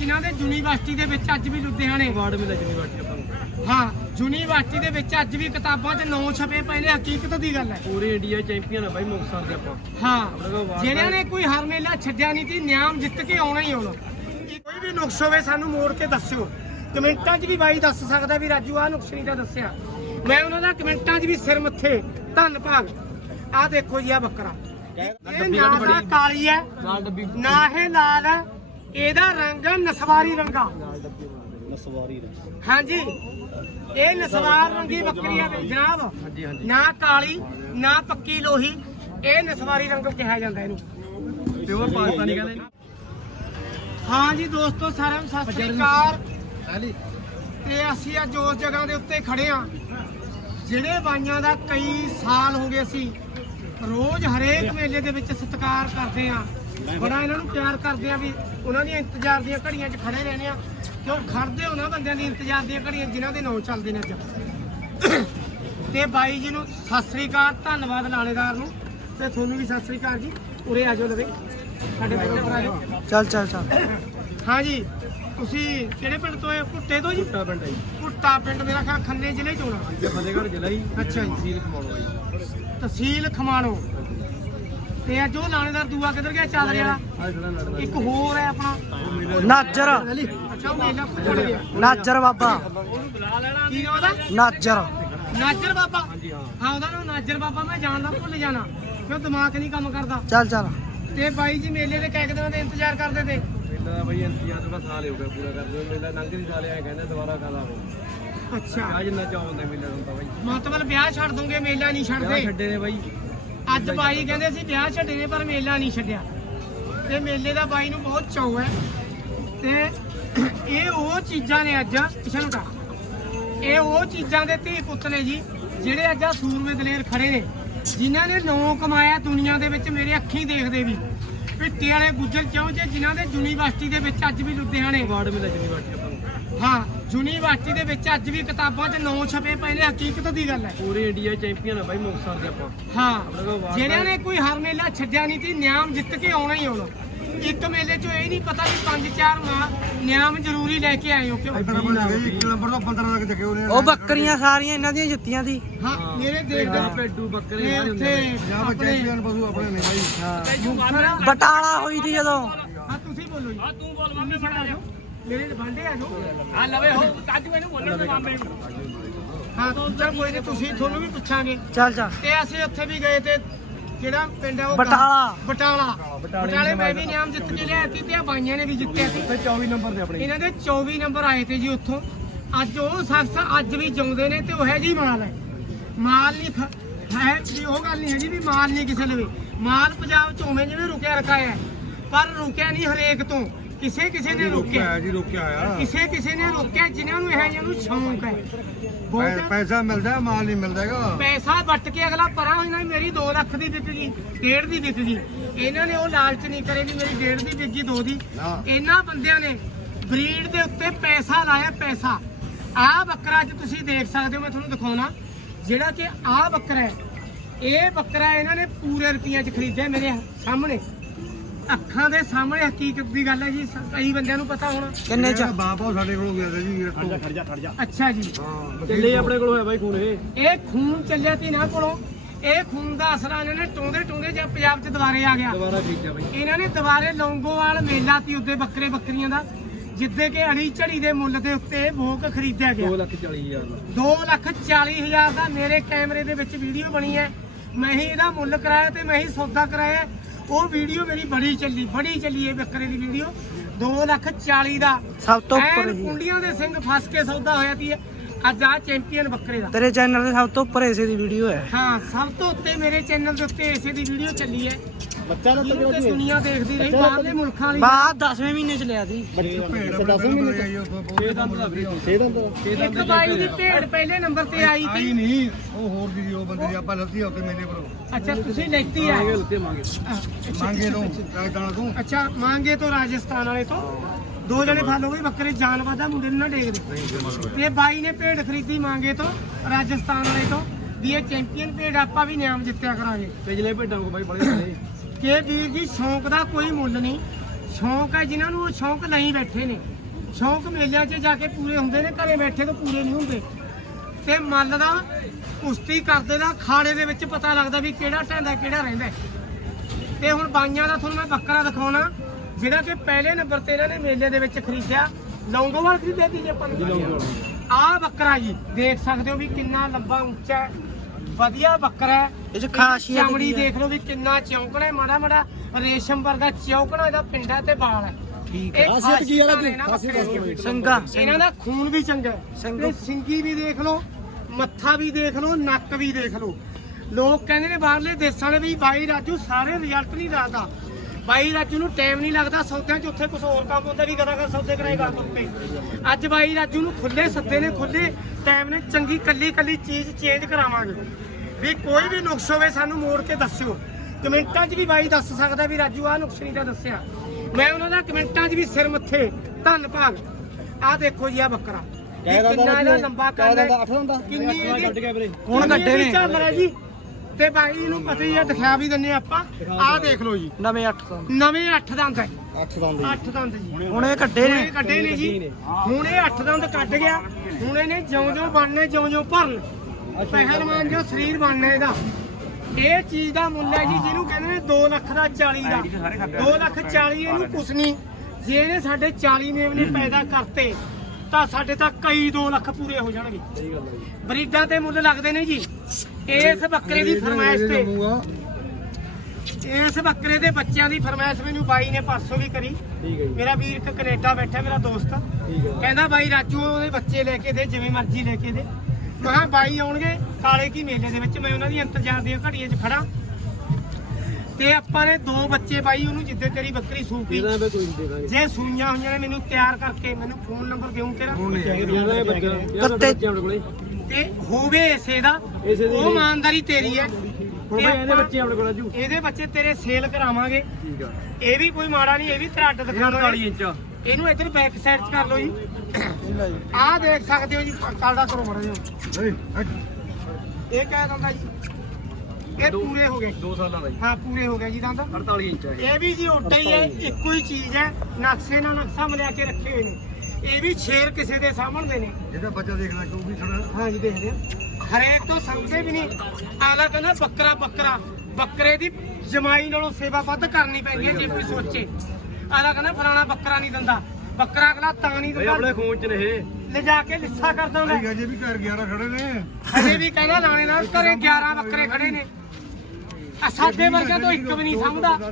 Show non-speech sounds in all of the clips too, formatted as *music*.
ਜਿਨ੍ਹਾਂ ਦੇ ਯੂਨੀਵਰਸਿਟੀ ਦੇ ਵਿੱਚ ਅੱਜ ਵੀ ਲੁਧਿਆਣੇ ਅਵਾਰਡ ਮਿਲਿਆ ਯੂਨੀਵਰਸਿਟੀ ਆਪਾਂ ਨੂੰ। ਹਾਂ ਯੂਨੀਵਰਸਿਟੀ ਦੇ ਵਿੱਚ ਅੱਜ ਵੀ ਕਿਤਾਬਾਂ 'ਚ ਨਾਂ ਛਪੇ ਪਏ ਨੇ ਹਕੀਕਤ ਦੀ ਗੱਲ ਹੈ। ਪੂਰੇ ਇੰਡੀਆ ਚੈਂਪੀਅਨ ਆ ਬਾਈ ਮੁਕਤਸਰ ਦੇ ਆਪਾਂ। ਹਾਂ ਜਿਹੜਿਆਂ ਨੇ ਕੋਈ ਹਰ ਮੇਲਾ ਛੱਡਿਆ ਨਹੀਂ ਸੀ ਨਿਆਮ ਜਿੱਤ ਕੇ ਆਉਣਾ ਹੀ ਆਉਣਾ। ਕੋਈ ਵੀ ਨੁਕਸ ਹੋਵੇ ਸਾਨੂੰ ਮੋੜ ਕੇ ਦੱਸਿਓ। ਕਮੈਂਟਾਂ 'ਚ ਵੀ ਬਾਈ ਦੱਸ ਸਕਦਾ ਵੀ ਰਾਜੂ ਆਹ ਨੁਕਸ ਨਹੀਂ ਤਾਂ ਦੱਸਿਆ। ਮੈਂ ਉਹਨਾਂ ਦਾ ਕਮੈਂਟਾਂ 'ਚ ਵੀ ਸਿਰ ਮੱਥੇ ਧੰਨ ਭਾਗ। ਆਹ ਦੇਖੋ ਜੀ ਆ ਬੱਕਰਾ। ਇਹ ਨਾ ਤਾਂ ਕਾਲੀ ਹੈ ਨਾ ਇਹ ਲਾਲ ਹੈ। ਇਹਦਾ ਰੰਗ ਹੈ ਨਸਵਾਰੀ ਰੰਗਾ। ਨਸਵਾਰੀ ਦਾ ਹਾਂਜੀ। ਇਹ ਨਸਵਾਰ ਰੰਗੀ ਬੱਕਰੀ ਹੈ ਜਨਾਬ। ਨਾ ਕਾਲੀ ਨਾ ਪੱਕੀ ਲੋਹੀ ਇਹ ਨਸਵਾਰੀ ਰੰਗ ਕਿਹਾ ਜਾਂਦਾ ਇਹਨੂੰ। ਪਿਓਰ ਪਾਕਿਸਤਾਨੀ ਕਹਿੰਦੇ ਹਾਂ ਜੀ ਦੋਸਤੋ ਸਾਰਿਆਂ ਨੂੰ ਸਤਿ ਸ੍ਰੀ ਅਕਾਲ। ਤੇ ਅਸੀਂ ਅੱਜ ਉਸ ਜਗ੍ਹਾ ਦੇ ਉੱਤੇ ਖੜੇ ਆ ਜਿਹੜੇ ਬਾਈਆਂ ਦਾ ਕਈ ਸਾਲ ਹੋ ਗਏ ਸੀ। ਰੋਜ਼ ਹਰੇਕ ਮੇਲੇ ਦੇ ਵਿੱਚ ਸਤਿਕਾਰ ਕਰਦੇ ਆ ਬੜਾ ਇਹਨਾਂ ਨੂੰ ਪਿਆਰ ਕਰਦੇ ਆ ਵੀ ਉਹਨਾਂ ਦੀਆਂ ਇੰਤਜ਼ਾਰ ਦੀਆਂ ਘੜੀਆਂ 'ਚ ਖੜੇ ਰਹਿੰਦੇ ਆ ਕਿਉਂ ਖੜਦੇ ਉਹਨਾਂ ਬੰਦਿਆਂ ਦੀ ਇੰਤਜ਼ਾਰ ਦੀਆਂ ਘੜੀਆਂ ਜਿਨ੍ਹਾਂ ਦੇ ਨਾਂ ਚੱਲਦੇ ਨੇ ਅੱਜ। ਤੇ ਬਾਈ ਜੀ ਨੂੰ ਸਤਿ ਸ੍ਰੀ ਅਕਾਲ ਧੰਨਵਾਦ ਲਾਣੇਦਾਰ ਨੂੰ। ਤੇ ਤੁਹਾਨੂੰ ਵੀ ਸਤਿ ਸ੍ਰੀ ਅਕਾਲ ਜੀ। ਉਰੇ ਆ ਜਾਓ ਲਵੇ। ਸਾਡੇ ਕੋਲ ਉੱਪਰ ਆ ਜਾਓ। ਚੱਲ ਚੱਲ ਚੱਲ। ਹਾਂ ਜੀ ਤੁਸੀਂ ਕਿਹੜੇ ਪਿੰਡ ਤੋਂ ਆਏ ਹੋ? ਭੁੱਟੇ ਤੋਂ ਜੀ? ਟੁੱਟਾ ਪਿੰਡ ਆਈ ਭੁੱਟਾ ਪਿੰਡ ਮੇਰਾ ਖਿਆਲ ਖੰਨੇ ਜ਼ਿਲ੍ਹੇ ਚ ਜੇ ਫਤਿਹਗੜ੍ਹ ਜ਼ਿਲ੍ਹਾ ਹੀ ਅੱਛਾ ਜੀ। ਤਹਿਸੀਲ ਖਮਾਣੋ। ਤੇ ਅੱਜ ਉਹ ਲਾਣੇਦਾਰ ਦੂਆ ਕਿੱਧਰ ਗਿਆ ਚਾਦਰੇ ਵਾਲਾ? ਆ ਜਿਹੜਾ ਲੜਦਾ ਇੱਕ ਹੋਰ ਹੈ ਆਪਣਾ। ਨਾਜਰ। ਅੱਛਾ ਉਹ ਮੇਲਾ ਭੁੱਟ ਗਿਆ। ਨਾਜਰ ਬਾਬਾ। ਕੀ ਨਾਮ ਉਹਦਾ? ਨਾਜਰ। ਨਾਜਰ ਬਾਬਾ। ਹਾਂਜੀ ਹਾਂ ਉਹਦਾ ਨਾਮ ਨਾਜਰ ਬਾਬਾ ਮੈਂ ਜਾਣਦਾ ਭੁੱਲ ਜਾਣਾ। ਕਿਉਂ ਦਿਮਾਗ ਨਹੀਂ ਕੰਮ ਕਰਦਾ? ਚੱਲ ਚੱਲ। ਤੇ ਬਾਈ ਜੀ ਮੇਲੇ ਦੇ ਕੈ ਕੁ ਦਿਨਾਂ ਦੇ ਇੰਤਜ਼ਾਰ ਕਰਦੇ ਤੇ। ਮੇਲਾ ਦਾ ਬਾਈ ਇੰਤਜ਼ਾਰ ਤੋਂ ਸਾਲ ਹੀ ਗਿਆ ਪੂਰਾ ਕਰਦੇ ਮੇਲਾ ਲੰਘ ਨਹੀਂ ਸਾਲ ਆਇਆ ਕਹਿੰਦੇ ਦੁਬਾਰਾ ਕਾਲਾ ਹੋ ਅੱਛਾ। ਆ ਜਿੰਨਾ ਚਾਹੁੰਦੇ ਮੇਲੇ ਨੂੰ ਤਾਂ ਬਾਈ। ਮਤਲਬ ਵਿਆਹ ਛੱਡ ਦੋਗੇ ਮੇਲਾ ਨਹੀਂ ਛੱਡਦੇ? ਛੱਡੇ ਨੇ ਬਾਈ। ਅੱਜ ਬਾਈ ਕਹਿੰਦੇ ਸੀ ਵਿਆਹ ਛੱਡੇ ਨੇ, ਪਰ ਮੇਲਾ ਨਹੀਂ ਛੱਡਿਆ। ਤੇ ਮੇਲੇ ਦਾ ਬਾਈ ਨੂੰ ਬਹੁਤ ਚਾਅ ਹੈ। ਤੇ ਇਹ ਉਹ ਚੀਜ਼ਾਂ ਨੇ ਅੱਜ, ਪਿਛੇ ਨੂੰ ਇਹ ਉਹ ਚੀਜ਼ਾਂ ਦੇ ਧੀ ਪੁੱਤ ਨੇ ਜੀ, ਜਿਹੜੇ ਅੱਜ ਆ ਸੂਰਮੇ ਦਲੇਰ ਖੜੇ ਨੇ। ਜਿਨ੍ਹਾਂ ਨੇ ਨੌਂ ਕਮਾਇਆ ਦੁਨੀਆ ਦੇ ਵਿੱਚ, ਮੇਰੇ ਅੱਖੀਂ ਦੇਖਦੇ ਵੀ। ਪਿੱਟੇ ਵਾਲੇ ਗੁੱਜਰ ਚੌਂਚੇ ਜਿਨ੍ਹਾਂ ਦੇ ਯੂਨੀਵਰਸਿਟੀ ਦੇ ਵਿੱਚ ਅੱਜ ਵੀ ਲੁਧਿਆਣੇ ਅਵਾਰਡ ਮਿਲਿਆ ਯੂਨੀਵਰਸਿਟੀ ਹਾਂ ਯੂਨੀਵਰਸਿਟੀ ਦੇ ਵਿੱਚ ਅੱਜ ਵੀ ਕਿਤਾਬਾਂ 'ਚ ਨਾਂ ਛਪੇ ਪਏ ਨੇ ਹਕੀਕਤ ਦੀ ਗੱਲ ਹੈ। ਪੂਰੇ ਇੰਡੀਆ ਚੈਂਪੀਅਨ ਆ ਬਾਈ ਮੁਕਤਸਰ ਦੇ ਆਪਾਂ। ਹਾਂ ਆਪਣੇ ਕੋਲ ਅਵਾਰਡ ਜਿਹੜਿਆਂ ਨੇ ਕੋਈ ਹਰ ਮੇਲਾ ਛੱਡਿਆ ਨਹੀਂ ਸੀ ਨਿਆਮ ਜਿੱਤ ਕੇ ਆਉਣਾ ਹੀ ਆਉਣਾ। ਇੱਕ ਮੇਲੇ 'ਚੋਂ ਇਹ ਨਹੀਂ ਪਤਾ ਵੀ ਪੰਜ ਚਾਰ ਮਾਂ ਨਿਆਮ ਜ਼ਰੂਰੀ ਲੈ ਕੇ ਆਏ ਹੋ ਕਿਉਂ ਉਹ ਬੱਕਰੀਆਂ ਸਾਰੀਆਂ ਇਹਨਾਂ ਦੀਆਂ ਜਿੱਤੀਆਂ ਦੀ ਹਾਂ ਮੇਰੇ ਦੇਖ ਭੇਡਾਂ, ਦੇ ਭੇਡੂ ਬੱਕਰੇ ਇਹ ਸਾਰੇ ਹੁੰਦੇ ਉੱਥੇ ਨੇ ਆਪਣੇ ਮੁਕਤਸਰ- ਬਟਾਲਾ ਹੋਈ ਦੀ ਜਦੋਂ। ਹਾਂ ਤੁਸੀਂ ਬੋਲੋ ਜੀ। ਹਾਂ ਤੂੰ ਬੋਲ ਮੰਮੀ ਫੜਾ ਜਾਓ ਮੇਰੇ ਭਾਂਡੇ ਆ ਜਾਓ ਆ ਲਵੇ ਹੋ ਕਾਜੂ ਇਹਨੂੰ ਬੋਲਣ ਦੇ ਮਾਮੇ ਹਾਂ ਚੱਲ ਕੋਈ ਨਹੀਂ ਤੁਸੀਂ ਤੁਹਾਨੂੰ ਵੀ ਪੁੱਛਾਂਗੇ। ਚੱਲ ਚੱਲ। ਤੇ ਅਸੀਂ ਉੱਥੇ ਵੀ ਗਏ ਤੇ ਕਿਹੜਾ ਪਿੰਡ ਆ ਉਹ ਬਟਾਲਾ। ਬਟਾਲਾ। ਬਟਾਲੇ ਬਟਾਲੇ ਮੈਂ ਵੀ ਨਿਆਮ ਜਿੱਤ ਕੇ ਲਿਆ ਸੀ ਤੇ ਆ ਬਾਈਆਂ ਨੇ ਵੀ ਜਿੱਤਿਆ ਸੀ। ਤੇ 24 ਨੰਬਰ ਤੇ ਆਪਣੇ। ਇਹਨਾਂ ਦੇ 24 ਨੰਬਰ ਆਏ ਤੇ ਜੀ ਉੱਥੋਂ। ਅੱਜ ਉਹ ਸ਼ਖਸ ਅੱਜ ਵੀ ਜਿਉਂਦੇ ਨੇ ਤੇ ਉਹ ਹੈ ਜੀ ਮਾਲ। ਹੈ ਮਾਲ ਨਹੀਂ ਹੈ ਵੀ ਉਹ ਗੱਲ ਨਹੀਂ ਹੈਗੀ ਵੀ ਮਾਲ ਨਹੀਂ ਕਿਸੇ ਲਵੇ। ਮਾਲ ਪੰਜਾਬ ਚ ਉਵੇਂ ਜਿਵੇਂ ਰੁਕਿਆ ਰਖਾਇਆ ਪਰ ਰੁਕਿਆ ਨਹੀਂ ਹਰੇਕ ਤੋਂ। ਕਿਸੇ ਕਿਸੇ ਨੇ ਰੁਕਿਆ ਜੀ ਰੋਕਿਆ ਆ ਕਿਸੇ ਕਿਸੇ ਨੇ ਰੋਕਿਆ ਜਿਨ੍ਹਾਂ ਨੂੰ ਇਹ ਜਿਹਨੂੰ ਸ਼ੌਂਕ ਹੈ। ਬਹੁਤ ਪੈਸਾ ਮਿਲਦਾ ਮਾਲ ਨਹੀਂ ਮਿਲਦਾ ਹੈਗਾ। ਪੈਸਾ ਵੱਟ ਕੇ ਅਗਲਾ ਪਰਾਂ ਹੋ ਜਾਂਦਾ ਮੇਰੀ 2 ਲੱਖ ਦੀ ਵਿਕ ਗਈ ਡੇਢ ਦੀ ਵਿਕ ਗਈ। ਇਹਨਾਂ ਨੇ ਉਹ ਲਾਲਚ ਨਹੀਂ ਕਰੇ ਵੀ ਮੇਰੀ ਡੇਢ ਦੀ ਵਿਕ ਗਈ 2 ਦੀ। ਨਾ। ਇਹਨਾਂ ਬੰਦਿਆਂ ਨੇ ਬਰੀਡ ਦੇ ਉੱਤੇ ਪੈਸਾ ਲਾਇਆ ਪੈਸਾ। ਆਹ ਬੱਕਰਾ ਅੱਜ ਤੁਸੀਂ ਦੇਖ ਸਕਦੇ ਹੋ ਮੈਂ ਤੁਹਾਨੂੰ ਦਿਖਾਉਣਾ। ਜਿਹੜਾ ਕਿ ਆਹ ਬੱਕਰਾ ਹੈ ਇਹ ਬੱਕਰਾ ਇਹਨਾਂ ਨੇ ਪੂਰੇ ਰੁਪਈਆਂ 'ਚ ਖਰੀਦਿਆ ਮੇਰੇ ਸਾਹਮਣੇ। ਅੱਖਾਂ ਦੇ ਸਾਹਮਣੇ ਹਕੀਕਤ ਦੀ ਗੱਲ ਹੈ ਜੀ ਸ- ਕਈ ਬੰਦਿਆਂ ਨੂੰ ਪਤਾ ਹੋਣਾ। ਕਿੰਨੇ ਚ? ਬਾਪ ਉਹ ਸਾਡੇ ਕੋਲ ਗਿਆ ਸੀ ਜੀ ਇਹ ਤੋਂ ਅੱਛਾ ਜੀ। ਹਾਂ। ਚੱਲੇ ਆਪਣੇ ਕੋਲ ਹੋਇਆ ਬਾਈ ਖੂਨ ਇਹ। ਇਹ ਖੂਨ ਚੱਲਿਆ ਤੀ ਨਾ ਕੋਲੋਂ। ਇਹ ਖੂਨ ਦਾ ਅਸਰ ਇਹਨਾਂ ਨੇ ਟੋਂਦੇ ਟੋਂਦੇ ਜੇ ਪੰਜਾਬ 'ਚ ਦੁਬਾਰੇ ਆ ਗਿਆ। ਦੁਬਾਰਾ ਖਰੀਦਿਆ ਬਾਈ। ਇਹਨਾਂ ਨੇ ਦੁਬਾਰੇ ਲੌਂਗੋਵਾਲ ਮੇਲਾ ਤੀ ਉੱਤੇ ਬੱਕਰੇ ਬੱਕਰੀਆਂ ਦਾ ਜਿੱਦੇ ਕਿ ਅੜੀ ਝੜੀ ਦੇ ਮੁੱਲ ਦੇ ਉੱਤੇ ਇਹ ਭੋਗ ਖਰੀਦਿਆ 2 ਗਿਆ ਲੱਖ 40 ਹਜ਼ਾਰ ਦਾ। 2 ਲੱਖ 40 ਹਜ਼ਾਰ ਦਾ ਮੇਰੇ ਕੈਮਰੇ ਦੇ ਵਿੱਚ ਵੀਡੀਓ ਬਣੀ ਹੈ। ਮੈਂ ਹੀ ਇਹਦਾ ਮੁੱਲ ਕਰਾਇਆ ਤੇ ਮੈਂ ਹੀ ਸੌਦਾ ਕਰਾਇਆ। ਉਹ ਵੀਡੀਓ ਮੇਰੀ ਬੜੀ ਚੱਲੀ ਬੜੀ ਚੱਲੀ ਇਹ ਬੱਕਰੇ ਦੀ ਵੀਡੀਓ। 2 ਲੱਖ 40 ਦਾ। ਸਭ ਤੋਂ ਉੱਪਰ ਐਨ ਜੀ ਕੁੰਡੀਆਂ ਦੇ ਸਿੰਘ ਫਸ ਕੇ ਸੌਦਾ ਹੋਇਆ ਤੀ ਅੱਜ ਆ ਚੈਂਪੀਅਨ ਬੱਕਰੇ ਦਾ। ਤੇਰੇ ਚੈਨਲ ਤੇ ਸਭ ਤੋਂ ਉੱਪਰ ਇਸੇ ਦੀ ਵੀਡੀਓ ਹੈ। ਹਾਂ ਸਭ ਤੋਂ ਉੱਤੇ ਮੇਰੇ ਚੈਨਲ ਦੇ ਉੱਤੇ ਇਸੇ ਦੀ ਵੀਡੀਓ ਚੱਲੀ ਹੈ। ਬੱਚਾ ਦਾ ਤੇ ਦੁਨੀਆ ਦੇਖਦੀ ਰਹੀ ਬਾਹਰਲੇ ਮੁਲਕਾਂ ਵਾਲੀ। ਬਾਅਦ 10ਵੇਂ ਮਹੀਨੇ ਚ ਲਿਆ ਦੀ ਭੇਡ 10 ਮਿੰਟ 6 ਦੰਦ ਦਾ ਵੀਰੇ 6 ਦੰਦ 6 ਇੱਕ ਬਾਈ ਦੀ ਭੇਡ ਪਹਿਲੇ ਨੰਬਰ ਤੇ ਆਈ ਆਈ ਸੀ। ਨਹੀਂ ਉਹ ਹੋਰ ਦੀ ਉਹ ਬੰਦੇ ਦੀ ਆਪਾਂ ਲੱਤੀ ਉੱਤੇ ਮੇਲੇ ਪਰ ਅੱਛਾ ਤੁਸੀਂ ਲੈਤੀ ਆ। ਆਗੇ ਉੱਤੇ ਮੰਗੇ। ਮੰਗੇ ਤੋਂ ਰਾਜਦਾਨਾ ਤੋਂ। ਅੱਛਾ ਮੰਗੇ ਤੋਂ ਰਾਜਸਥਾਨ ਵਾਲੇ ਤੋਂ? ਦੋ ਜਣੇ ਫਾਲੋ ਗਏ ਬੱਕਰੇ ਜਾਨ ਵਾਦਾ ਮੁੰਡੇ ਨੂੰ ਨਾ ਡੇਗਦੇ ਤੇ ਬਾਈ ਨੇ ਭੇਡ ਖਰੀਦੀ ਮੰਗੇ ਤੋਂ ਰਾਜਸਥਾਨ ਵਾਲੇ ਤੋਂ। ਵੀ ਇਹ ਚੈਂਪੀਅਨ ਭੇਡ ਆਪਾਂ ਵੀ ਨਿਆਮ ਜਿੱਤਿਆ ਕਰਾਂਗੇ। ਪਿਛਲੇ ਭੇਡਾਂ ਕੋ ਬਾਈ ਬੜੇ ਸਾਰੇ। ਕਿ ਵੀਰ ਜੀ ਸ਼ੌਂਕ ਦਾ ਕੋਈ ਮੁੱਲ ਨਹੀਂ, ਸ਼ੌਂਕ ਹੈ ਜਿਨ੍ਹਾਂ ਨੂੰ ਉਹ ਸ਼ੌਂਕ ਨਹੀਂ ਬੈਠੇ ਨੇ। ਸ਼ੌਂਕ ਮੇਲਿਆਂ 'ਚ ਜਾ ਕੇ ਪੂਰੇ ਹੁੰਦੇ ਨੇ, ਘਰੇ ਬੈਠੇ ਤੋਂ ਪੂਰੇ ਨਹੀਂ ਹੁੰਦੇ। ਤੇ ਮੱਲ ਦਾ ਕੁਸ਼ਤੀ ਕਰਦੇ ਦਾ ਖਾੜੇ ਦੇ ਵਿੱਚ ਪਤਾ ਲੱਗਦਾ ਵੀ ਕਿਹੜਾ ਢੈਂਦਾ ਕਿਹੜਾ ਰਹਿੰਦਾ ਹੈ। ਤੇ ਹੁਣ ਬਾਈਆਂ ਦਾ ਤੁਹਾਨੂੰ ਮੈਂ ਬੱਕਰਾ ਦਿਖਾਉਣਾ, ਜਿਹੜਾ ਕਿ ਪਹਿਲੇ ਨੰਬਰ ਤੇ ਇਹਨਾਂ ਨੇ ਮੇਲੇ ਦੇ ਵਿੱਚ ਖਰੀਦਿਆ। ਲੌਂਗੋਵਾਲ ਖਰੀਦਿਆ ਸੀ ਜੀ ਆਪਾਂ ਨੂੰ ਆਹ ਬੱਕਰਾ ਜੀ, ਦੇਖ ਸਕਦੇ ਹੋ ਵੀ ਕਿੰਨਾ ਲੰਬਾ, ਉੱਚਾ ਹੈ। ਵਧੀਆ ਬੱਕਰਾ ਹੈ। ਇਹ ਚ ਖਾਸੀਅਤ ਚਮੜੀ? ਦੇਖ ਲਓ ਵੀ ਕਿੰਨਾ ਚੌਂਕਣਾ ਹੈ ਮਾੜਾ ਮਾੜਾ ਰੇਸ਼ਮ ਵਰਗਾ ਚੌਂਕਣਾ ਇਹਦਾ ਪਿੰਡਾ ਤੇ ਬਾਲ ਹੈ। ਠੀਕ ਖਾਸੀਅਤ ਕੀ ਹੈ ਸੰਗਾ ਇਹਨਾਂ ਦਾ ਖੂਨ ਵੀ ਚੰਗਾ ਹੈ। ਸਿੰਘ। ਤੇ ਸਿੰਗੀ ਵੀ ਦੇਖ ਲਓ ਮੱਥਾ ਵੀ ਦੇਖ ਲਓ ਨੱਕ ਵੀ ਦੇਖ ਲਓ। ਲੋਕ ਕਹਿੰਦੇ ਨੇ ਬਾਹਰਲੇ ਦੇਸ਼ਾਂ ਵਾਲੇ ਵੀ ਬਾਈ ਰਾਜੂ ਸਾਰੇ ਰਿਜ਼ਲਟ ਨਹੀਂ ਦੱਸਦਾ। ਬਾਈ ਰਾਜੂ ਨੂੰ ਟਾਈਮ ਨਹੀਂ ਲੱਗਦਾ ਸੌਦਿਆਂ 'ਚ ਉੱਥੇ ਕੁਝ ਹੋਰ ਕੰਮ ਹੁੰਦਾ ਵੀ ਕਦਾ ਕਰ ਸੌਦੇ ਕਰਾਏਗਾ ਉੱਤੇ ਅੱਜ ਬਾਈ ਰਾਜੂ ਨੂੰ ਖੁੱਲੇ ਸੱਦੇ ਨੇ ਖੁੱਲੇ ਟਾਈਮ ਨੇ ਚੰਗੀ ਕੱਲੀ ਕੱਲੀ ਚੀਜ਼ ਚੇਂਜ ਕਰਾਵਾਂਗੇ। ਵੀ ਕੋਈ ਵੀ ਨੁਕਸ ਹੋਵੇ ਸਾਨੂੰ ਮੋੜ ਕੇ ਦੱਸਿਓ। ਕਮੈਂਟਾਂ 'ਚ ਵੀ ਬਾਈ ਦੱਸ ਸਕਦਾ ਵੀ ਰਾਜੂ ਆਹ ਨੁਕਸ ਨਹੀਂ ਤਾਂ ਦੱਸਿਆ। ਮੈਂ ਉਹਨਾਂ ਦਾ ਕਮੈਂਟਾਂ 'ਚ ਵੀ ਸਿਰ ਮੱਥੇ ਧੰਨ ਭਾਗ। ਆਹ ਦੇਖੋ ਜੀ ਆ ਬੱਕਰਾ। ਕਿੰਨਾ ਇਹਦਾ ਲੰਬਾ ਕੰਨ ਹੈ। ਕਿੰਨੀ ਇਹਦੀ ਹੁਣ ਕੱਢੇ ਨੇ। ਚੱਲ ਰਿਹਾ ਜੀ। ਤੇ ਬਾਈ ਨੂੰ ਪਤਾ ਹੀ ਆ ਦਿਖਾ ਵੀ ਦਿੰਨੇ ਆਪਾਂ। ਆਹ ਦੇਖ। ਲਓ ਜੀ। ਨਵੇਂ 8 ਤੋਂ ਨਵੇਂ 8 ਦੰਦ ਹੈ। ਅੱਠ ਦੰਦ 8 ਦੰਦ ਜੀ। ਹੁਣ ਇਹ ਕੱਢੇ ਹੁਣ ਨੇ ਇਹ ਕੱਢੇ ਨੇ ਜੀ। ਹੁਣ ਇਹ 8 ਦੰਦ ਕੱਢ ਗਿਆ। ਹੁਣ ਇਹਨੇ ਜਿਉਂ-ਜਿਉਂ ਬਣਨੇ ਜਿਉਂ-ਜਿਉਂ ਭਰਨ। ਪਹਿਲਵਾਨ ਜੋ ਸਰੀਰ ਬਣਨਾ ਇਹਦਾ। ਇਹ ਚੀਜ਼ ਦਾ ਮੁੱਲ ਹੈ ਜੀ ਜਿਹਨੂੰ ਕਹਿੰਦੇ ਨੇ 2 ਲੱਖ ਦਾ 40 ਦਾ। 2 ਲੱਖ 40 ਇਹਨੂੰ ਕੁਛ ਨਹੀਂ। ਜੇ ਇਹਨੇ ਸਾਡੇ 40 ਮੇਵਨੇ ਪੈਦਾ ਕਰਤੇ ਤਾਂ ਸਾਡੇ ਤਾਂ ਕਈ 2 ਲੱਖ ਪੂਰੇ ਹੋ ਜਾਣਗੇ। ਬਰੀਡਾਂ ਤੇ ਮੁੱਲ ਲੱਗਦੇ ਨੇ ਜੀ। ਇਸ ਬੱਕਰੇ ਦੀ ਫਰਮਾਇਸ਼ ਤੇ। ਇਸ ਬੱਕਰੇ ਦੇ ਬੱਚਿਆਂ ਦੀ ਫਰਮਾਇਸ਼ ਮੈਨੂੰ ਬਾਈ ਨੇ ਪਰਸੋਂ ਵੀ ਕਰੀ। ਠੀਕ ਹੈ ਜੀ। ਮੇਰਾ ਵੀਰ ਇੱਕ ਕੈਨੇਡਾ ਬੈਠਾ ਮੇਰਾ ਦੋਸਤ। ਠੀਕ ਹੈ। ਕਹਿੰਦਾ ਬਾਈ ਰਾਜੂ ਉਹਦੇ ਬੱਚੇ ਲੈ ਕੇ ਦੇ ਜਿਵੇਂ ਮਰਜ਼ੀ ਲੈ ਕੇ ਦੇ। ਮੈਂ ਕਿਹਾ ਬਾਈ ਆਉਣਗੇ ਕਾਲੇ ਕੀ ਮੇਲੇ ਦੇ ਵਿੱਚ ਮੈਂ ਉਹਨਾਂ ਦੀ ਇੰਤਜ਼ਾਰ ਦੀਆਂ ਘੜੀਆਂ 'ਚ ਖੜਾ ਤੇ ਆਪਾਂ ਨੇ ਦੋ ਬੱਚੇ ਬਾਈ ਉਹਨੂੰ ਜਿੱਦੇ ਤੇਰੀ ਬੱਕਰੀ ਸੂਪੀ। ਜੇ ਸੂਈਆਂ ਹੋਈਆਂ ਨੇ ਮੈਨੂੰ ਤਿਆਰ ਕਰਕੇ ਮੈਨੂੰ ਫੋਨ ਨੰਬਰ ਦਿਓ ਤੇਰਾ ਤੇ ਹੋਵੇ ਇਸੇ ਦਾ ਉਹ ਇਮਾਨਦਾਰੀ ਤੇਰੀ ਹੈ। ਇਹਦੇ ਬੱਚੇ ਆਪਣੇ ਕੋਲ ਆਜੂ ਇਹਦੇ ਬੱਚੇ ਤੇਰੇ ਸੇਲ ਕਰਾਵਾਂਗੇ। ਠੀਕ ਆ। ਇਹ ਵੀ ਕੋਈ ਮਾੜਾ ਨਹੀਂ ਇਹ ਵੀ ਤੇਰਾ ਅੱਡ 40 ਦਿਖਾਵਾਂਗੇ ਇੰਚ ਇਹਨੂੰ ਇੱਧਰ ਬੈਕ ਸਾਈਡ 'ਚ ਕਰ ਲਓ ਜੀ। ਆਹ ਦੇਖ ਸਕਦੇ ਹੋ ਜੀ ਕਾਲਦਾ ਕਰੋ ਮੜਾ ਜੀ ਇਹ ਕਹਿ ਦਿੰਦਾ ਜੀ ਇਹ ਪੂਰੇ ਹੋ ਗਏ। 2 ਸਾਲਾਂ ਦਾ ਜੀ। ਹਾਂ ਪੂਰੇ ਹੋ ਗਏ ਜੀ ਦੰਦ। 48 ਇੰਚ ਹੈ ਇਹ। ਵੀ ਜੀ ਓਡਾ ਹੀ ਹੈ ਇੱਕੋ ਹੀ ਚੀਜ਼ ਹੈ ਨਕਸ਼ੇ ਨਾਲ ਨਕਸ਼ਾ ਮਿਲਾ ਕੇ ਰੱਖੇ ਹੋਏ ਨੇ। ਇਹ ਵੀ ਸ਼ੇਰ ਕਿਸੇ ਦੇ ਸਾਹਮਣੇ ਨੇ। ਜਿਹਦਾ ਬੱਚਾ ਦੇਖਣਾ ਕਿ ਉਹ ਵੀ ਥੋੜਾ ਹਾਂ ਜੀ ਦੇਖਦੇ ਹਾਂ ਹਰੇਕ ਤੋਂ ਸਮਝਦੇ ਵੀ ਨਹੀਂ। ਆਲਾ ਕਹਿੰਦਾ ਬੱਕਰਾ ਬੱਕਰਾ। ਬੱਕਰੇ ਦੀ ਜਮਾਈ ਨਾਲੋਂ ਸੇਵਾ ਵੱਧ ਕਰਨੀ ਪੈਂਦੀ ਹੈ ਜੇ ਕੋਈ ਸੋਚੇ। ਆਲਾ ਕਹਿੰਦਾ ਫਲਾਣਾ ਬੱਕਰਾ ਨਹੀਂ ਦਿੰਦਾ। ਬੱਕਰਾ ਅਗਲਾ ਤਾਂ ਨਹੀਂ ਬਈ ਆਪਣੇ ਦਿੰਦਾ ਖੂਨ ਚ ਨੇ ਇਹ। ਲਿਜਾ ਕੇ ਲਿੱਸਾ ਕਰ ਦਿੰਦਾ ਭਾਈ ਅਜੇ ਵੀ ਘਰ 11 ਖੜੇ ਨੇ। ਅਜੇ ਵੀ ਕਹਿੰਦਾ ਲਾਣੇ ਨਾਲ ਘਰੇ 11 ਬੱਕਰੇ ਖੜੇ ਨੇ। ਆ ਸਾਡੇ ਵਰਗਾ ਤੋਂ ਇੱਕ ਵੀ ਨਹੀਂ ਸਮਝਦਾ।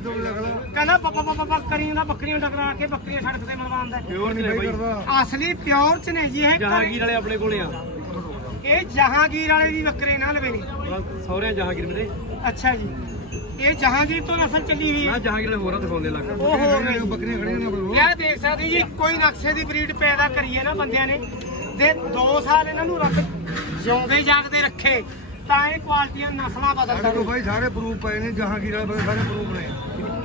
ਕਹਿੰਦਾ ਪਪਾ ਪਪਾ ਬੱਕਰੀਆਂ ਦਾ ਬੱਕਰੀਆਂ ਟਕਰਾ ਕੇ ਬੱਕਰੀਆਂ ਸੜਕ ਤੇ ਮਲਵਾਉਂਦਾ ਪਿਓਰ ਨਹੀਂ ਬਾਈ ਕਰਦਾ। ਅਸਲੀ ਪਿਓਰ ਚ ਨੇ ਜੀ ਇਹ ਜਹਾਂਗੀਰ ਵਾਲੇ ਆਪਣੇ ਕੋਲੇ ਆ। ਇਹ ਜਹਾਂਗੀਰ ਵਾਲੇ ਦੀ ਬੱਕਰੇ ਨਾਲ ਲਵੇ ਨੇ। ਸਹੁਰਿਆਂ ਜਹਾਂਗੀਰ ਮੇਰੇ ਅੱਛਾ ਜੀ। ਇਹ ਜਹਾਂਗੀਰ ਤੋਂ ਨਸਲ ਚੱਲੀ ਹੋਈ ਹੈ। ਜਹਾਂਗੀਰ ਹੋਰਾਂ ਦਿਖਾਉਂਦੇ ਲੱਗ ਉਹ ਹੋ ਬੱਕਰੀਆਂ ਖੜੀਆਂ ਨੇ ਕੋਲ। ਇਹ ਦੇਖ ਸਕਦੇ ਜੀ ਕੋਈ ਨਕਸ਼ੇ ਦੀ ਬਰੀਡ ਪੈਦਾ ਕਰੀਏ ਨਾ ਬੰਦਿਆਂ ਨੇ। ਦੇ 2 ਸਾਲ ਇਹਨਾਂ ਨੂੰ ਰੱਖ ਜਿਉਂਦੇ ਜਾਗਦੇ ਰੱਖੇ ਤਾਂ ਇਹ ਕੁਆਲਟੀਆਂ ਨਸਲਾਂ ਸਾਡੇ ਬਦਲਦਾ ਕੋਲ ਬਾਈ ਸਾਰੇ ਪ੍ਰੂਫ ਪਏ ਨੇ ਜਹਾਂਗੀਰ ਵਾਲੇ ਸਾਰੇ ਪ੍ਰੂਫ ਨੇ।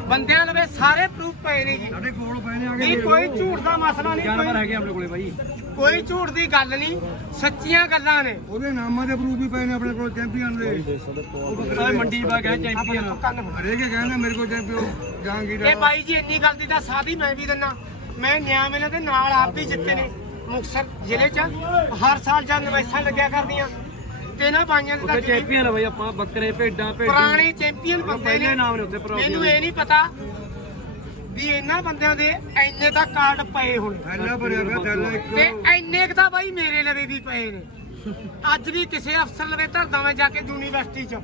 ਬੰਦਿਆਂ ਲਵੇ ਸਾਰੇ ਪ੍ਰੂਫ ਪਏ ਨੇ ਜੀ। ਸਾਡੇ ਕੋਲ ਪਏ ਨੇ ਆ ਕੇ ਨਹੀਂ ਦੇਖ ਕੋਈ ਲਓ। ਝੂਠ ਦਾ ਮਸਲਾ ਨਹੀਂ ਜਾਨਵਰ ਕੋਈ ਹੈਗੇ ਆਪਣੇ ਕੋਲੇ ਬਾਈ। ਕੋਈ ਝੂਠ ਦੀ ਗੱਲ ਨਹੀਂ ਸੱਚੀਆਂ ਗੱਲਾਂ ਨੇ। ਉਹਦੇ ਨਾਮਾਂ ਦੇ ਪ੍ਰੂਫ ਵੀ ਪਏ ਨੇ ਆਪਣੇ ਕੋਲ ਚੈਂਪੀਅਨ ਦੇ। ਸਾਰੇ ਮੰਡੀ ਚ ਪਾ ਗਿਆ ਆਪਣੇ ਚੈਂਪੀਅਨ। ਹਰੇਕ ਹੀ ਕਹਿੰਦਾ ਮੇਰੇ ਕੋਲ ਚੈਂਪੀਅਨ ਜਹਾਂਗੀਰ। ਇਹ ਬਾਈ ਜੀ ਇੰਨੀ ਗੱਲ ਦੀ ਤਾਂ ਸਾਦੀ ਮੈਂ ਵੀ ਦਿੰਨਾ। ਮੈਂ ਨਿਆਂ ਮੇਲੇ ਦੇ ਨਾਲ ਆਪ ਵੀ ਜਿੱਤੇ ਨੇ। ਮੁਕਤਸਰ ਜ਼ਿਲ੍ਹੇ 'ਚ ਹਰ ਸਾਲ ਜਦ ਨਵੈਸਾਂ ਲੱਗਿਆ ਕਰਦੀਆਂ। ਤੇ ਨਾ ਬਾਈਆਂ ਦੇ ਤਾਂ ਉੱਥੇ ਜਿਹੜੀ ਚੈਂਪੀਅਨ ਆ ਬਾਈ ਆਪਾਂ ਬੱਕਰੇ ਭੇਡਾਂ ਭੇਡੂ। ਪੁਰਾਣੇ ਚੈਂਪੀਅਨ ਬੰਦੇ ਪਹਿਲੇ ਨੇ। ਨਾਮ ਨੇ ਉੱਥੇ ਪਰ ਮੈਨੂੰ ਇਹ ਨਹੀਂ ਪਤਾ ਵੀ ਇਹਨਾਂ ਬੰਦਿਆਂ ਦੇ ਇੰਨੇ ਤਾਂ ਕਾਰਡ ਪਏ ਹੋਣ। ਥੈਲਾ ਭਰਿਆ ਪਿਆ ਥੈਲਾ ਤੇ ਇੱਕ ਕੁ ਤਾਂ ਬਾਈ ਮੇਰੇ ਲਵੇ ਵੀ ਪਏ ਨੇ। ਅੱਜ ਵੀ ਕਿਸੇ ਅਫਸਰ ਲਵੇ ਧਰਦਾ ਮੈਂ ਜਾ ਕੇ ਯੂਨੀਵਰਸਿਟੀ 'ਚ।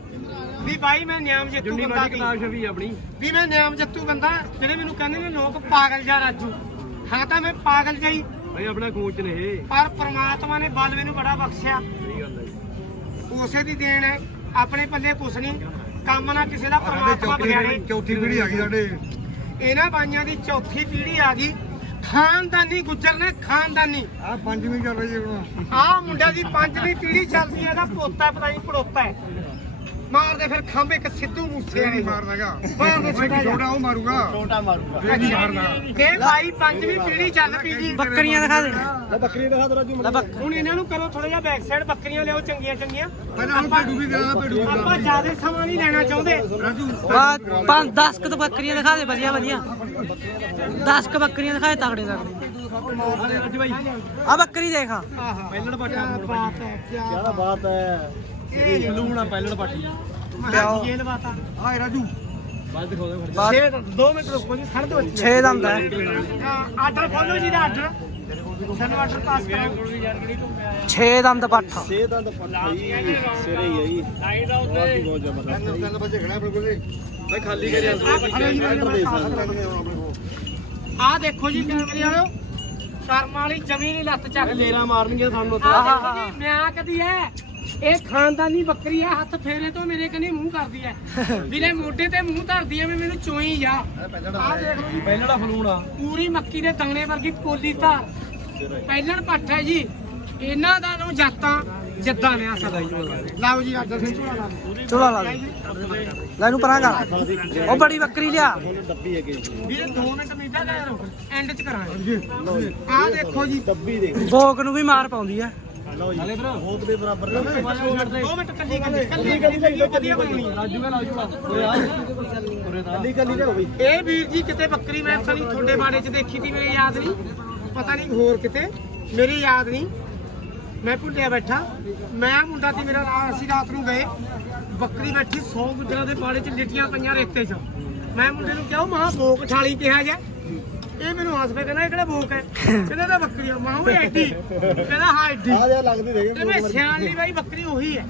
ਵੀ ਬਾਈ ਮੈਂ ਨਿਆਮ ਜੇਤੂ ਜੁੰਨੀ ਬੰਦਾ ਮਾੜੀ ਕਿਤਾਬ ਛਵੀ ਆਪਣੀ। ਵੀ ਮੈਂ ਨਿਆਮ ਜੱਤੂ ਬੰਦਾ ਜਿਹੜੇ ਮੈਨੂੰ ਕਹਿੰਦੇ ਨੇ ਲੋਕ ਪਾਗਲ ਜਾ ਰਾਜੂ। ਹਾਂ ਤਾਂ ਮੈਂ ਪਾਗਲ ਜਾਈ ਬਾਈ ਆਪਣਾ ਖੂਨ ਚ ਨੇ ਇਹ। ਪਰ ਪ੍ਰਮਾਤਮਾ ਨੇ ਬਲ ਮੈਨੂੰ ਬੜਾ ਬਖਸ਼ਿਆ। ਸਹੀ ਗੱਲ ਉਸੇ ਦੀ ਦੇਣ ਹੈ ਆਪਣੇ ਪੱਲੇ ਕੁਛ ਨਹੀਂ ਕੰਮ ਨਾ ਕਿਸੇ ਦਾ ਪ੍ਰਮਾਤਮਾ ਬਗਾੜੇ ਚੌਥੀ ਪੀੜ੍ਹੀ ਆ ਗਈ ਸਾਡੇ। ਇਹਨਾਂ ਬਾਈਆਂ ਦੀ ਚੌਥੀ ਪੀੜ੍ਹੀ ਆ ਗਈ ਖਾਨਦਾਨੀ ਗੁੱਜਰ ਨੇ ਖਾਨਦਾਨੀ। ਆ ਪੰਜਵੀਂ ਚੱਲ ਰਹੀ ਹੈ ਹੁਣ। ਆਹ ਮੁੰਡਿਆਂ ਦੀ ਪੰਜਵੀਂ ਪੀੜ੍ਹੀ ਚੱਲਦੀ ਹੈ ਇਹਦਾ ਪੋਤਾ ਪਤਾ ਨਹੀਂ ਪੜੋਤਾ ਹੈ। ਮਾਰਦੇ ਫਿਰ ਖੰਭ ਇੱਕ ਸਿੱਧੂ ਮੂਸੇ ਵਾਲੇ ਨਹੀਂ ਨੂੰ। ਮਾਰਨਾਗਾ ਮਾਰਦੇ ਛੋਟਾ ਛੋਟਾ ਉਹ ਮਾਰੂਗਾ। ਛੋਟਾ ਮਾਰੂਗਾ। ਇਹ ਨਹੀਂ ਮਾਰਨਾ। ਇਹ ਭਾਈ ਪੰਜਵੀਂ ਪੀੜ੍ਹੀ ਚੱਲ ਪਈ ਜੀ। ਬੱਕਰੀਆਂ ਦਿਖਾ ਦੇ। ਲੈ ਬੱਕਰੀ ਦਿਖਾ ਦੇ ਰਾਜੂ ਹੁਣ ਇਹਨਾਂ ਨੂੰ ਕਰੋ ਥੋੜਾ ਜਿਹਾ ਬੈਕ ਸਾਈਡ ਬੱਕਰੀਆਂ ਲਿਆਓ ਚੰਗੀਆਂ ਚੰਗੀਆਂ। ਪਹਿਲਾਂ ਹੁਣ ਭੇਡੂ ਵੀ ਦੇਣਾ ਭੇਡੂ ਆਪਾਂ ਜ਼ਿਆਦਾ ਸਮਾਂ ਨਹੀਂ ਲੈਣਾ ਚਾਹੁੰਦੇ। ਰਾਜੂ ਬਾਅਦ ਪੰਜ 10 ਕ ਬੱਕਰੀਆਂ ਦਿਖਾ ਦੇ ਵਧੀਆ ਵਧੀਆ। 10 ਕ ਬੱਕਰੀਆਂ ਦਿਖਾ ਦੇ ਤਗੜੇ ਤਗੜੇ। ਆ ਬੱਕਰੀ ਦੇਖ। ਆ। ਪਹਿਲਣ ਕਿਆ ਬਾਤ ਹੈ ਕੀ ਬਾਤ ਹੈ। ਇਹ ਲੂਣਾ ਪਹਿਲਣ ਪਾਟੀ। ਮਹਾਰਾਜ ਜੇਲ੍ਹ ਬਾਤਾ ਹਾਏ ਰਾਜੂ। ਬਾਅਦ ਦਿਖਾਓ ਦੇ ਬਾਅਦ 2 ਮਿੰਟ ਰੁਕੋ ਜੀ ਖੜ ਦੋ 6 ਦੰਦ ਹੈ ਆਰਡਰ ਖੋਲੋ ਜੀ ਦਾ ਆਰਡਰ। ਸਾਨੂੰ ਆਰਡਰ ਪਾਸ ਕਰੋ 6 ਦੰਦ ਪੱਠ। ਛੇ ਦੰਦ ਪੱਟੀ ਸਿਰੇ ਹੀ ਆਈ ਲਾਈਨ ਦਾ ਉੱਤੇ। ਬਹੁਤ ਜ਼ਬਰਦਸਤ ਤਿੰਨ ਬੱਚੇ। ਖੜੇ ਆਪਣੇ ਕੋਲੇ ਭਾਈ ਖਾਲੀ ਕਰਿਆ ਆ ਦੇਖੋ ਜੀ ਕੈਮਰੇ ਵਾਲਿਓ। ਕਰਮ ਵਾਲੀ ਜਮੀ ਨਹੀਂ ਲੱਤ ਚੱਕ ਲੇਰਾ ਮਾਰਨਗੇ ਸਾਨੂੰ ਆਹ ਮਿਆਂ ਕਦੀ ਹੈ ਇਹ ਖਾਨਦਾਨੀ ਬੱਕਰੀ ਹੈ ਹੱਥ ਫੇਰੇ ਤੋਂ ਮੇਰੇ ਕਨੀ ਮੂੰਹ ਕਰਦੀ ਹੈ *laughs* ਵੀਰੇ ਮੋਢੇ ਤੇ ਮੂੰਹ ਧਰਦੀ ਵੀ ਮੈਨੂੰ ਚੋਈ ਜਾ ਆਹ ਦੇਖ ਲਓ ਜੀ। ਪਹਿਲੜਾ ਫਲੂਣਾ ਪੂਰੀ ਮੱਕੀ ਦੇ ਦਾਣੇ ਵਰਗੀ ਕੋਲੀ ਧਾਰ। ਪਹਿਲਣ ਪੱਠ ਹੈ ਜੀ। ਇਹਨਾਂ ਦਾ ਨੂੰ ਜਾਤਾਂ ਜਿੱਦਾਂ ਲਿਆ ਸਕਦਾ ਲਾਓ ਜੀ ਆਰਡਰ ਸਿੰਘ ਝੋਲਾ ਲਾ ਦਿਓ। ਚੋਲਾ ਲਾ ਦੇ। ਲੈ ਇਹਨੂੰ ਪਰਾਂ ਕਰ। ਉਹ ਬੜੀ ਬੱਕਰੀ ਲਿਆ। ਵੀਰੇ 2 ਮਿੰਟ ਮੀਟਾ ਦਾ ਰੁਕ। ਐਂਡ ਚ ਕਰਾਂਗੇ। ਆਹ ਦੇਖੋ ਜੀ। ਡੱਬੀ ਦੇ ਬੋਕ ਨੂੰ ਵੀ ਮਾਰ ਪਾਉਂਦੀ ਆ। ਲਓ ਜੀ। ਬਹੁਤ ਦੇ ਬਰਾਬਰ ਨੇ 2 ਮਿੰਟ ਕੱਲੀ ਕੱਲੀ ਕੱਲੀ ਕੱਲੀ ਵਧੀਆ ਬਣਾਉਣੀ ਹੈ ਰਾਜੂ ਕਾ ਰਾਜੂ ਉਰੇ ਆ। ਉਰੇ ਦਾ ਕੱਲੀ ਕੱਲੀ ਲਿਆਓ ਬਈ। ਇਹ ਵੀਰ ਜੀ ਕਿਤੇ ਬੱਕਰੀ ਮੈਂ ਪਤਾ ਨਹੀਂ ਤੁਹਾਡੇ ਬਾੜੇ 'ਚ ਦੇਖੀ ਤੀ ਮੇਰੇ ਯਾਦ ਨਹੀਂ। ਪਤਾ ਨਹੀਂ ਹੋਰ ਕਿਤੇ। ਮੇਰੀ ਯਾਦ ਨਹੀਂ। ਮੈਂ ਭੁੱਲਿਆ ਬੈਠਾ। ਮੈਂ ਮੁੰਡਾ ਸੀ ਮੇਰਾ ਅਸੀਂ ਰਾਤ ਨੂੰ ਗਏ। ਬੱਕਰੀ ਬੈਠੀ 100 ਗੁੱਜਰਾਂ ਦੇ ਬਾੜੇ 'ਚ ਲਿਟੀਆਂ ਪਈਆਂ ਰੇਤੇ 'ਚ। ਮੈਂ ਮੁੰਡੇ ਨੂੰ ਕਿਹਾ ਮਹਾ ਬੋਕ ਠਾਲੀ ਕਿਹਾ ਜਾ। ਇਹ ਮੈਨੂੰ ਹੱਸ ਪਏ ਕਹਿੰਦਾ ਇਹ ਕਿਹੜਾ ਬੋਕ ਹੈ? ਕਹਿੰਦਾ ਤਾਂ ਬੱਕਰੀ ਆ। ਮਾਂ ਉਹ ਐਡੀ। ਕਹਿੰਦਾ ਹਾਂ ਐਡੀ। ਆ ਜਾ ਲੱਗਦੀ ਦੇਖ ਤੇ ਮੈਂ ਸਿਆਣ ਲਈ ਬਾਈ ਬੱਕਰੀ ਉਹੀ ਹੈ।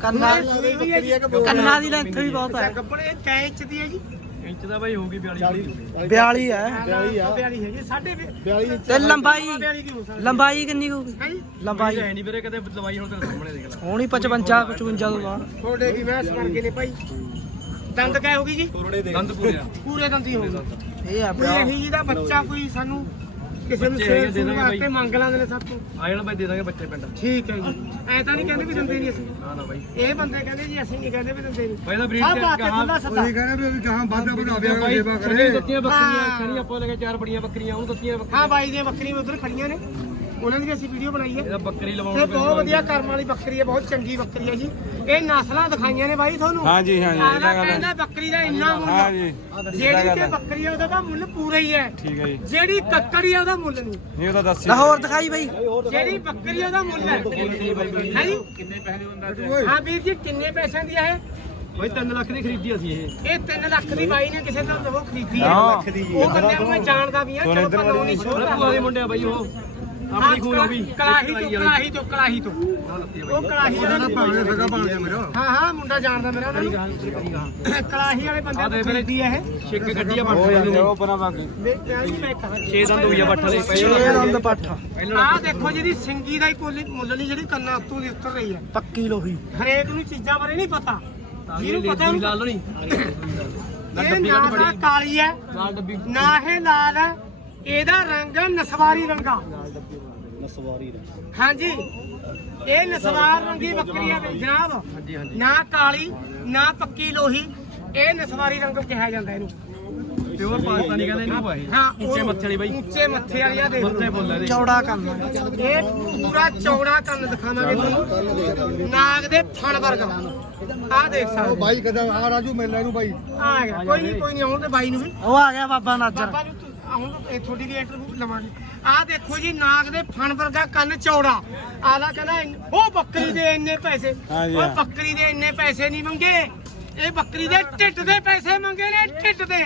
ਕੰਨਾਂ ਉਹੀ ਹੈ ਜੀ। ਕੰਨਾਂ ਦੀ ਲੈਂਥ ਵੀ ਬਹੁਤ ਹੈ। ਗੱਬੜ ਇਹ ਕੈ ਇੰਚ ਦੀ ਹੈ ਜੀ? ਇੰਚ ਦਾ ਬਾਈ ਹੋਊਗੀ 42 42 ਹੈ। 42 ਆ। 42 ਹੈ ਜੀ। ਸਾਢੇ 42 ਇੰਚ ਤੇ ਲੰਬਾਈ 42 ਦੀ ਹੋ ਸਕਦੀ ਲੰਬਾਈ ਕਿੰਨੀ ਕੁ ਹੋਊਗੀ ਲੰਬਾਈ ਹੈ ਨਹੀਂ ਵੀਰੇ ਕਦੇ ਦਵਾਈ ਹੁਣ ਤੇਰੇ ਸਾਹਮਣੇ ਦੇਖ ਲੈ। ਹੋਣੀ 55 55 ਤੋਂ ਬਾਅਦ। ਤੁਹਾਡੇ ਦੀ ਮੈਸ ਕਰਕੇ ਨੇ ਭਾਈ? ਦੰਦ ਕਹਿ ਹੋਗੀ ਜੀ? ਦੰਦ ਪੂਰੇ ਆ। ਪੂਰੇ ਦੰਦੀ ਹੋ ਗਏ ਇਹ ਇਹੀ ਬੱਚਾ ਕੋਈ ਸਾਨੂੰ ਕਿਸੇ ਨੂੰ ਬੱਚੇ ਸੇਲ ਹੈਗੇ ਦੇ ਸੁਣ ਦਾਂਗੇ ਵਾਸਤੇ ਬਾਈ। ਮੰਗ ਲਾਂਦੇ ਨੇ ਸਭ ਤੋਂ। ਆ ਜਾਣਾ ਬਾਈ ਦੇ ਦਾਂਗੇ ਬੱਚੇ ਪਿੰਡ। ਠੀਕ ਹੈ ਜੀ। ਐ ਤਾਂ ਨਹੀਂ ਕਹਿੰਦੇ ਵੀ ਦਿੰਦੇ ਨਹੀਂ ਅਸੀਂ। ਨਾ ਨਾ ਬਾਈ। ਇਹ ਬੰਦੇ ਕਹਿੰਦੇ ਜੀ ਅਸੀਂ ਨਹੀਂ ਕਹਿੰਦੇ ਵੀ ਦਿੰਦੇ ਨਹੀਂ। ਬਾਈ ਦਾ ਬਰੀਡ ਸਭ ਤੇ ਬਾਤ ਕਹਾਂ ਖੁੱਲਾ ਸੱਦਾ ਉਹੀ ਕਹਿੰਦੇ ਵੀ ਕਹਾਂ ਵਾਧਾ ਵਧਾਵੇ ਬਾਈ ਸੇਵਾ ਖਣੀ ਕਰੇ। ਦਿੱਤੀਆਂ ਬੱਕਰੀਆਂ ਹਾਂ। ਆਪਾਂ ਲਗੇ ਚਾਰ ਬੜੀਆਂ ਬੱਕਰੀਆਂ ਉਹਨੂੰ ਦਿੱਤੀਆਂ ਬੱਕਰੀਆਂ। ਹਾਂ ਬਾਈ ਦੀਆਂ ਬੱਕਰੀਆਂ ਉਧਰ ਖੜੀਆਂ ਨੇ। ਉਹਨਾਂ ਦੀ ਵੀ ਅਸੀਂ ਵੀਡੀਓ ਬਣਾਈ ਹੈ ਇਹਦਾ ਬੱਕਰੀ ਲਵਾਉਣ ਬਹੁਤ ਵਧੀਆ ਕਰਮ ਵਾਲੀ ਬੱਕਰੀ ਹੈ ਬਹੁਤ ਚੰਗੀ ਬੱਕਰੀ ਹੈ ਜੀ। ਇਹ ਨਸਲਾਂ ਦਿਖਾਈਆਂ ਨੇ ਬਾਈ ਤੁਹਾਨੂੰ। ਹਾਂਜੀ ਹਾਂਜੀ ਕਹਿੰਦਾ ਬੱਕਰੀ ਦਾ ਇੰਨਾ ਮੁੱਲ। ਹਾਂਜੀ ਜਿਹੜੀ ਤੇ ਬੱਕਰੀ ਹੈ ਉਹਦਾ ਤਾਂ ਮੁੱਲ ਪੂਰਾ ਹੀ ਹੈ। ਠੀਕ ਹੈ ਜੀ। ਜਿਹੜੀ ਕੱਕੜੀ ਹੈ ਉਹਦਾ ਮੁੱਲ ਨਹੀਂ। ਲਾਹੌਰ ਦਿਖਾਈ ਬਈ। ਜਿਹੜੀ ਬੱਕਰੀ ਹੈ ਉਹਦਾ ਮੁੱਲ ਹੈ। ਹੈ ਜੀ? ਕਿੰਨੇ ਪੈਸੇ ਹੁੰਦਾ ਹਾਂ ਵੀਰ ਜੀ ਕਿੰਨੇ ਪੈਸਿਆਂ ਦੀ ਹੈ ਬਾਈ 3 ਲੱਖ ਦੀ ਖਰੀਦੀ ਅਸੀਂ ਇਹ। ਇਹ 3 ਲੱਖ ਦੀ ਬਾਈ ਨੇ ਕਿਸੇ ਤੋਂ ਲਵੋ ਖਰੀਦੀ ਹੈ ਉਹ ਬੰਦਿਆਂ ਨੂੰ ਮੈਂ ਜਾਣਦਾ ਵੀ ਆ ਚਲੋ ਪਤਾ ਨਹੀਂ ਸ਼ੋਰ ਮੁੰਡੇ ਬਾਈ ਉਹ। ਆਪਣੀ ਖੂਨ ਆ ਵੀ ਕਲਾਹੀ ਤੋਂ ਕਲਾਹੀ ਤੋਂ ਕਲਾਹੀ ਤੋਂ। ਉਹ ਕਲਾਹੀ ਵਾਲਾ ਉਹਦਾ ਭਾਵੇਂ ਸਗਾ ਬਣ ਗਿਆ ਮੇਰਾ ਹਾਂ ਹਾਂ ਮੁੰਡਾ ਜਾਣਦਾ ਮੇਰਾ ਉਹਨਾਂ ਨੂੰ। ਕਲਾਹੀ ਵਾਲੇ ਬੰਦੇ ਤੋਂ ਖਰੀਦੀ ਹੈ ਇਹ। ਛਿੱਕ ਗੱਡੀ ਆ ਬੱਠ ਜਾਂਦੇ ਨੇ। ਮੈਂ ਕਿਹਾ ਜੀ ਮੈਂ ਕਹਾਂ 6 ਦੰਦ ਹੋਈ ਆ ਬੱਠ ਦੇ 6 ਦੰਦ ਪੱਠ। ਆਹ ਦੇਖੋ ਜਿਹੜੀ ਸਿੰਗੀ ਦਾ ਹੀ ਕੋਲੀ ਮੁੱਲ ਨਹੀਂ ਜਿਹੜੀ ਕੰਨਾਂ ਉੱਤੋਂ ਦੀ ਉਤਰ ਰਹੀ ਹੈ ਪੱਕੀ ਲੋਹੀ। ਹਰੇਕ ਨੂੰ ਚੀਜ਼ਾਂ ਬਾਰੇ ਨਹੀਂ ਪਤਾ। ਜਿਹਨੂੰ ਪਤਾ ਨਹੀਂ ਉਹਨੂੰ ਲਾਲ ਨਹੀਂ ਇਹ ਨਾ ਤਾਂ ਕਾਲੀ ਹੈ ਲਾਲ ਡੱਬੀ। ਨਾ ਇਹ ਲਾਲ ਹੈ ਇਹਦਾ ਰੰਗ ਨਸਵਾਰੀ ਰੰਗਾ। ਨਸਵਾਰੀ ਦਾ ਹਾਂਜੀ। ਇਹ ਨਸਵਾਰ ਰੰਗੀ ਬੱਕਰੀ ਹੈ ਵੀ ਜਨਾਬ। ਹਾਂਜੀ ਹਾਂਜੀ। ਨਾ ਕਾਲੀ ਨਾ ਪੱਕੀ ਲੋਹੀ। ਇਹ ਨਸਵਾਰੀ ਰੰਗ ਕਿਹਾ ਜਾਂਦਾ ਇਹਨੂੰ। ਪਿਓਰ ਪਾਕਿਸਤਾਨੀ ਕਹਿੰਦੇ ਇਹਨੂੰ ਭਾਈ। ਹਾਂ ਉੱਚੇ ਮੱਥੇ ਵਾਲੀ ਬਾਈ। ਉੱਚੇ ਮੱਥੇ ਵਾਲੀ ਆ ਦੇਖ। ਮੱਥੇ ਬੋਲ ਇਹਦੇ। ਚੌੜਾ ਕੰਨ ਇਹ ਪੂਰਾ ਚੌੜਾ ਕੰਨ ਦਿਖਾਵਾਂਗੇ ਤੁਹਾਨੂੰ। ਨਾਗ ਦੇ ਫਣ ਵਰਗਾ। ਆਹ ਦੇਖ ਸਕਦੇ ਹੋ। ਬਾਈ ਕਦਾ ਆ ਰਾਜੂ ਮਿਲਣਾ ਇਹਨੂੰ ਬਾਈ। ਆ ਗਿਆ। ਕੋਈ ਨਹੀਂ ਕੋਈ ਨਹੀਂ ਆਉਣ ਤੇ ਬਾਈ ਨੂੰ ਵੀ। ਉਹ ਆ ਗਿਆ ਬਾਬਾ ਨਾਜਰ। ਬਾਬਾ ਨੂੰ ਤੁ- ਹੁਣ ਇਹ ਤੁਹਾਡੀ ਵੀ ਇੰਟਰਵਿਊ ਲਵਾਂਗੇ। ਆਹ ਦੇਖੋ ਜੀ ਨਾਗ ਦੇ ਫਣ ਵਰਗਾ ਕੰਨ ਚੌੜਾ। ਆਲਾ ਕਹਿੰਦਾ ਇੰਨ- ਉਹ ਬੱਕਰੀ ਦੇ ਇੰਨੇ ਪੈਸੇ। ਉਹ ਬੱਕਰੀ ਦੇ ਇੰਨੇ ਪੈਸੇ ਨਹੀਂ ਮੰਗੇ। ਇਹ ਬੱਕਰੀ ਦੇ ਢਿੱਡ ਦੇ ਪੈਸੇ ਮੰਗੇ ਨੇ ਢਿੱਡ ਦੇ।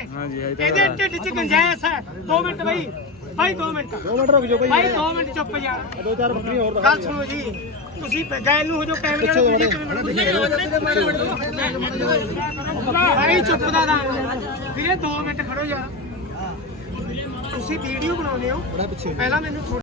ਇਹਦੇ ਢਿੱਡ 'ਚ ਗੰਜਾਇਸ਼ ਹੈ। 2 ਮਿੰਟ ਬਈ। ਭਾਈ 2 ਮਿੰਟ। ਦੋ ਮਿੰਟ ਰੁਕ ਜਾਓ ਭਾਈ 2 ਮਿੰਟ ਚੁੱਪ ਯਾਰ। ਦੋ ਚਾਰ ਬੱਕਰੀਆਂ ਹੋਰ ਗੱਲ ਸੁਣੋ ਜੀ। ਤੁਸੀਂ ਗੈਲ ਨੂੰ ਹੋ ਜੋ ਕੈਮਰੇ ਵਾਲੇ ਵੀਡੀਓ ਕਿਵੇਂ ਬਣਾਉਂਦੇ ਭਾਈ ਚੁੱਪ ਦਾ ਦਾ ਵੀਰੇ 2 ਮਿੰਟ ਖੜੋ ਯਾਰ। ਤੁਸੀਂ ਵੀਡੀਓ ਬਣਾਉਂਦੇ ਹੋ? ਪਹਿਲਾਂ ਮੈਨੂੰ ਥੋੜ੍ਹਾ